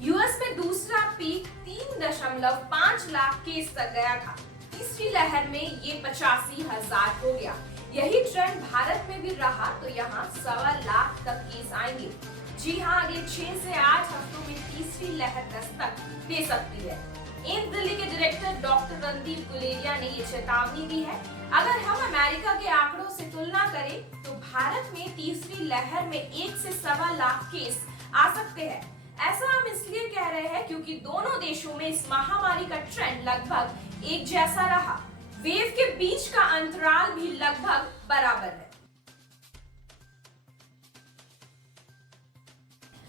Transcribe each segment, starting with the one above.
US में दूसरा peak 3.5 lakh case तक गया था। तीसरी लहर में ये 85,000 हो गया। यही ट्रेंड भारत में भी रहा तो यहाँ 1.25 लाख तक केस आएंगे। जी हाँ, अगले 6 से 8 हफ्तों में तीसरी लहर दस्तक दे सकती है। एम्स दिल्ली के डायरेक्टर डॉक्टर रणदीप गुलेरिया ने ये चेतावनी दी है। अगर हम अमेरिका के आंकड़ों से तुलना करें तो भारत में तीसरी लहर में 1 से 1.25 लाख केस आ सकते हैं। ऐसा हम इसलिए कह रहे हैं क्योंकि दोनों देशों में इस महामारी का ट्रेंड लगभग एक जैसा रहा। वेव के बीच का अंतराल भी लगभग बराबर है।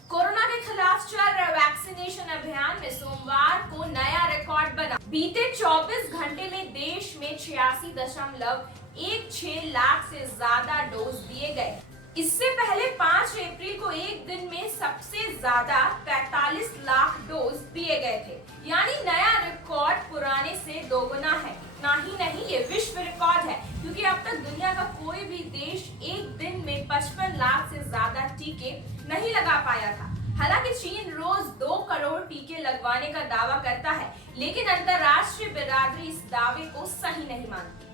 कोरोना के खिलाफ चल रहे वैक्सीनेशन अभियान में सोमवार को नया रिकॉर्ड बना। बीते 24 घंटे में देश में 86.16 लाख से ज्यादा डोज दिए गए। इससे पहले 5 अप्रैल को एक दिन में सबसे ज्यादा 43 लाख डोज दिए गए थे, यानी नया रिकॉर्ड पुराने से दोगुना है। इतना ही नहीं, ये विश्व रिकॉर्ड है क्योंकि अब तक दुनिया का कोई भी देश एक दिन में 55 लाख से ज्यादा टीके नहीं लगा पाया था। हालांकि चीन रोज 2 करोड़ टीके लगवाने का दावा करता है, लेकिन अंतरराष्ट्रीय बिरादरी इस दावे को सही नहीं मानती।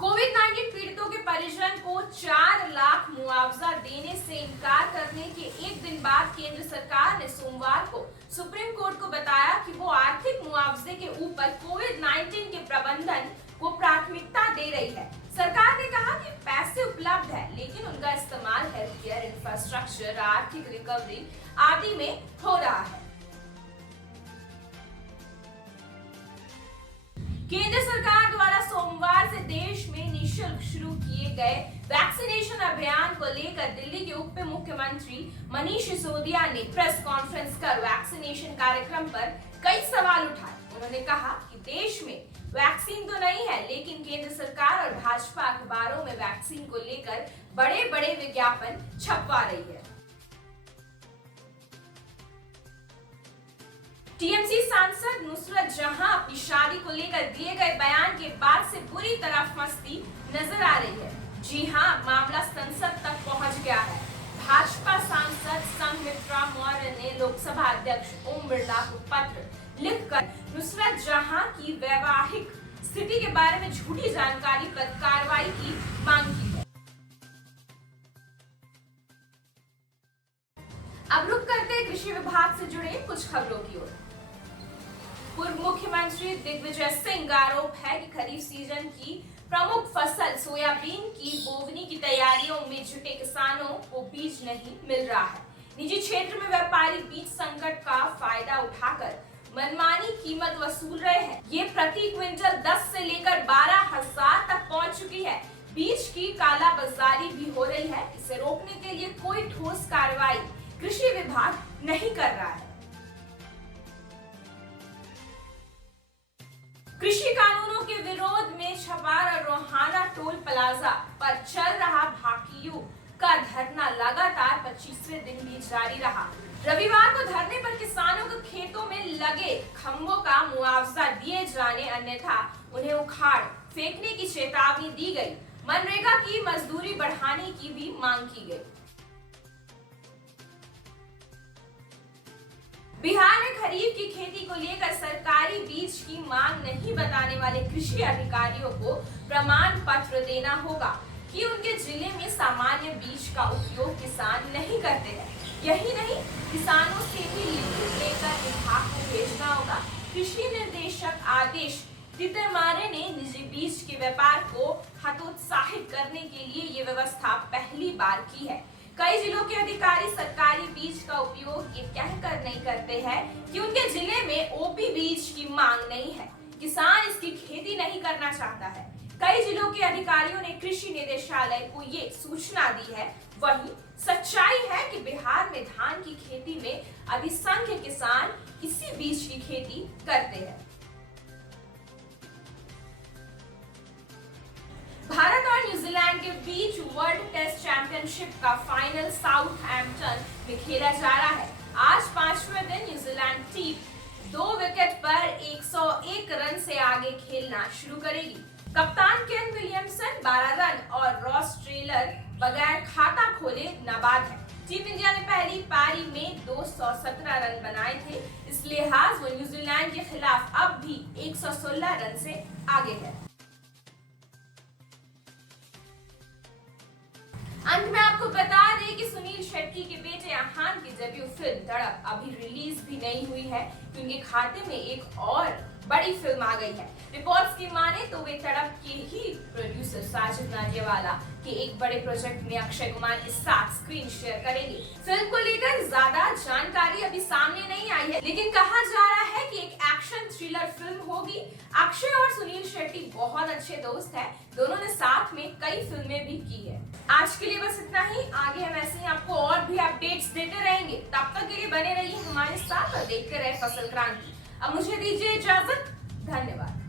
कोविड-19 पीड़ितों के परिजन को 4 लाख मुआवजा देने से इनकार करने के एक दिन बाद केंद्र सरकार ने सोमवार को सुप्रीम कोर्ट को बताया कि वो आर्थिक मुआवजे के ऊपर कोविड-19 के प्रबंधन को प्राथमिकता दे रही है। सरकार ने कहा कि पैसे उपलब्ध है, लेकिन उनका इस्तेमाल हेल्थ केयर इंफ्रास्ट्रक्चर, आर्थिक रिकवरी आदि में हो रहा है। केंद्र सरकार द्वारा सोमवार से देश में निःशुल्क शुरू किए गए वैक्सीनेशन अभियान को लेकर दिल्ली के उप मुख्यमंत्री मनीष सिसोदिया ने प्रेस कॉन्फ्रेंस कर वैक्सीनेशन कार्यक्रम पर कई सवाल उठाए। उन्होंने कहा कि देश में वैक्सीन तो नहीं है, लेकिन केंद्र सरकार और भाजपा अखबारों में वैक्सीन को लेकर बड़े-बड़े विज्ञापन छपवा रही है। टीएमसी सांसद नुसरत जहां अपनी शादी को लेकर दिए गए बयान के बाद से बुरी तरह फंसती नजर आ रही है। जी हां, मामला संसद तक पहुंच गया है। भाजपा सांसद संघमित्रा मौर्य ने लोकसभा अध्यक्ष ओम बिरला को पत्र लिखकर नुसरत जहां की वैवाहिक स्थिति के बारे में झूठी जानकारी पर कार्रवाई की मांग की है। अब रुक करते कृषि विभाग से जुड़े कुछ खबरों की ओर। पूर्व मुख्यमंत्री दिग्विजय सिंह का आरोप है कि खरीफ सीजन की प्रमुख फसल सोयाबीन की बोवनी की तैयारियों में जुटे किसानों को बीज नहीं मिल रहा है। निजी क्षेत्र में व्यापारी बीज संकट का फायदा उठाकर मनमानी कीमत वसूल रहे हैं। ये प्रति क्विंटल 10 से लेकर 12,000 तक पहुंच चुकी है। बीज की कालाबाजारी भी हो रही है। इसे रोकने के लिए कोई ठोस कार्रवाई कृषि विभाग नहीं कर रहा है। कृषि कानूनों के विरोध में छपार और रोहाना टोल प्लाजा पर चल रहा भाकियू का धरना लगातार 25वें दिन भी जारी रहा। रविवार को धरने पर किसानों को खेतों में लगे खंभों का मुआवजा दिए जाने, अन्यथा उन्हें उखाड़ फेंकने की चेतावनी दी गई। मनरेगा की मजदूरी बढ़ाने की भी मांग की गई। बिहार में खरीफ की खेती को लेकर सरकारी बीज की मांग नहीं बताने वाले कृषि अधिकारियों को प्रमाण पत्र देना होगा कि उनके जिले में सामान्य बीज का उपयोग किसान नहीं करते हैं। यही नहीं, किसानों से भी लिखित लेकर विभाग को भेजना होगा। कृषि निर्देशक आदेश तितरमारे ने निजी बीज के व्यापार को हतोत्साहित करने के लिए ये व्यवस्था पहली बार की है। कई जिलों के अधिकारी सरकारी बीज का उपयोग ये कहकर नहीं करते हैं कि उनके जिले में ओपी बीज की मांग नहीं है, किसान इसकी खेती नहीं करना चाहता है। कई जिलों के अधिकारियों ने कृषि निदेशालय को ये सूचना दी है। वहीं सच्चाई है कि बिहार में धान की खेती में अधिसंख्य किसान इसी बीज की खेती करते हैं। भारत और न्यूजीलैंड के बीच वर्ल्ड टेस्ट चैंपियनशिप का फाइनल साउथहैम्पटन में खेला जा रहा है। आज 5वें दिन न्यूजीलैंड टीम 2 विकेट पर 101 रन से आगे खेलना शुरू करेगी। कप्तान केन विलियमसन 12 रन और रॉस टेलर बगैर खाता खोले नाबाद है। टीम इंडिया ने पहली पारी में 217 रन बनाए थे। इस लिहाज वो न्यूजीलैंड के खिलाफ अब भी 116 रन से आगे है। अंत में आपको बता दें कि सुनील शेट्टी के बेटे अहान की डेब्यू फिल्म तड़प अभी रिलीज भी नहीं हुई है, क्योंकि खाते में एक और बड़ी फिल्म आ गई है। रिपोर्ट्स की माने तो वे तड़प के ही प्रोड्यूसर साजिद नाडियावाला के एक बड़े प्रोजेक्ट में अक्षय कुमार के साथ स्क्रीन शेयर करेंगे। फिल्म को लेकर ज्यादा जानकारी अभी सामने नहीं आई है, लेकिन कहा जा रहा है कि एक एक्शन थ्रिलर फिल्म होगी। अक्षय और सुनील शेट्टी बहुत अच्छे दोस्त हैं, दोनों ने साथ में कई फिल्में भी की है। आज के लिए बस इतना ही। आगे हम ऐसे ही आपको और भी अपडेट्स देते रहेंगे। तब तक के लिए बने रहिए हमारे साथ और देखते रहे फसल क्रांति। अब मुझे दीजिए इजाजत। धन्यवाद।